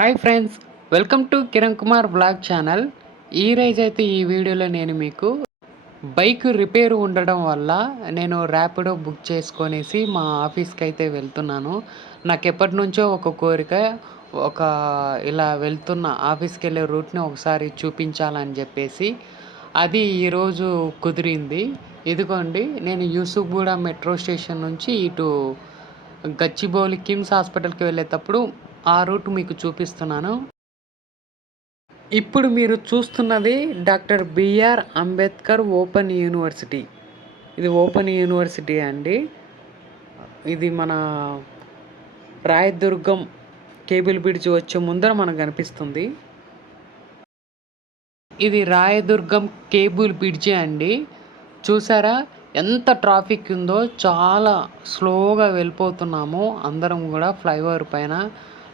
Hi friends, welcome to Kiran Kumar blog channel. ఈరోజైతే ఈ వీడియోలో నేను మీకు బైక్ రిపేర్ ఉండడం వల్ల నేను ర్యాపిడో బుక్ చేసుకొనేసి మా ఆఫీస్కి అయితే వెళ్తున్నాను. నాకు ఎప్పటి నుంచో ఒక కోరిక, ఒక ఇలా వెళ్తున్న ఆఫీస్కి వెళ్ళే రూట్ని ఒకసారి చూపించాలని చెప్పేసి అది ఈరోజు కుదిరింది. ఇదిగోండి, నేను యూసుఫ్గూడ మెట్రో స్టేషన్ నుంచి ఇటు గచ్చిబౌలి కిమ్స్ హాస్పిటల్కి వెళ్ళేటప్పుడు ఆ రూట్ మీకు చూపిస్తున్నాను. ఇప్పుడు మీరు చూస్తున్నది doctor BR Ambedkar open university. ఇది ఓపెన్ యూనివర్సిటీ అండి. ఇది మన రాయదుర్గం కేబుల్ బ్రిడ్జ్ వచ్చే ముందర మనకు కనిపిస్తుంది. ఇది రాయదుర్గం కేబుల్ బ్రిడ్జి అండి. చూసారా ఎంత ట్రాఫిక్ ఉందో, చాలా స్లోగా వెళ్ళిపోతున్నాము అందరం కూడా ఫ్లైఓవర్ పైన.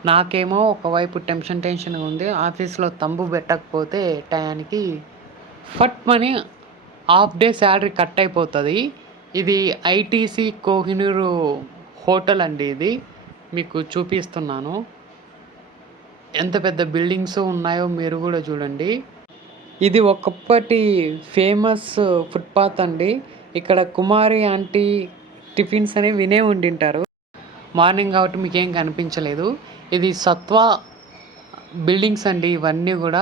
నాకేమో ఒకవైపు టెన్షన్గా ఉంది. ఆఫీస్లో తంబు పెట్టకపోతే టయానికి ఫట్ money half day salary cut అయిపోతుంది. ఇది ఐటీసీ కోహినూరు హోటల్ అండి. ఇది మీకు చూపిస్తున్నాను. ఎంత పెద్ద బిల్డింగ్స్ ఉన్నాయో మీరు కూడా చూడండి. ఇది ఒకప్పటి ఫేమస్ ఫుట్పాత్ అండి. ఇక్కడ కుమారి ఆంటీ టిఫిన్స్ అనేవి వినే ఉండింటారు. మార్నింగ్ కాబట్టి మీకేం కనిపించలేదు. ఇది సత్వ బిల్డింగ్స్ అండి ఇవన్నీ కూడా.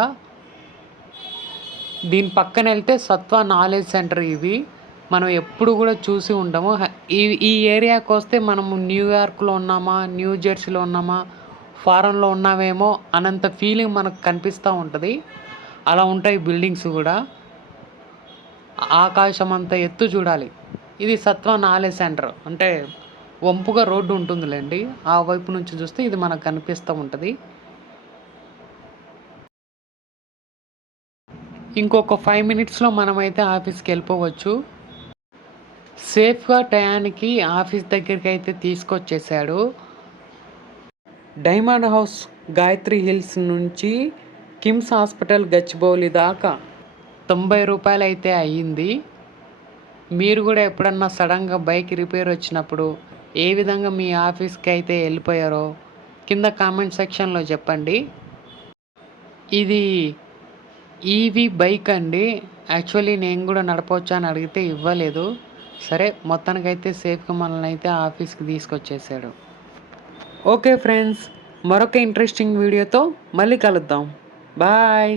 దీని పక్కన వెళ్తే సత్వ నాలెడ్జ్ సెంటర్. ఇవి మనం ఎప్పుడు కూడా చూసి ఉంటాము. ఈ ఏరియాకి వస్తే మనము న్యూయార్క్లో ఉన్నామా, న్యూ జెర్సీలో ఉన్నామా, ఫారెన్లో ఉన్నామేమో అనంత ఫీలింగ్ మనకు కనిపిస్తూ ఉంటుంది. అలా ఉంటాయి బిల్డింగ్స్ కూడా. ఆకాశం అంత ఎత్తు చూడాలి. ఇది సత్వ నాలెడ్జ్ సెంటర్ అంటే వంపుగా రోడ్డు ఉంటుందిలేండి. ఆ వైపు నుంచి చూస్తే ఇది మనకు కనిపిస్తూ ఉంటుంది. ఇంకొక 5 మినిట్స్లో మనమైతే ఆఫీస్కి వెళ్ళిపోవచ్చు. సేఫ్గా టయానికి ఆఫీస్ దగ్గరికి అయితే తీసుకొచ్చేసాడు. డైమండ్ హౌస్ గాయత్రి హిల్స్ నుంచి కిమ్స్ హాస్పిటల్ గచ్చిబౌలి దాకా 90 రూపాయలు అయితే అయ్యింది. మీరు కూడా ఎప్పుడన్నా సడన్గా బైక్ రిపేర్ వచ్చినప్పుడు ఏ విధంగా మీ ఆఫీస్కి అయితే వెళ్ళిపోయారో కింద కామెంట్ సెక్షన్లో చెప్పండి. ఇది ఈవీ బైక్ అండి. యాక్చువల్లీ నేను కూడా నడపవచ్చా అని అడిగితే ఇవ్వలేదు. సరే, మొత్తానికైతే సేఫ్గా మనల్ని అయితే ఆఫీస్కి తీసుకొచ్చేసాడు. ఓకే ఫ్రెండ్స్, మరొక ఇంట్రెస్టింగ్ వీడియోతో మళ్ళీ కలుద్దాం. బాయ్.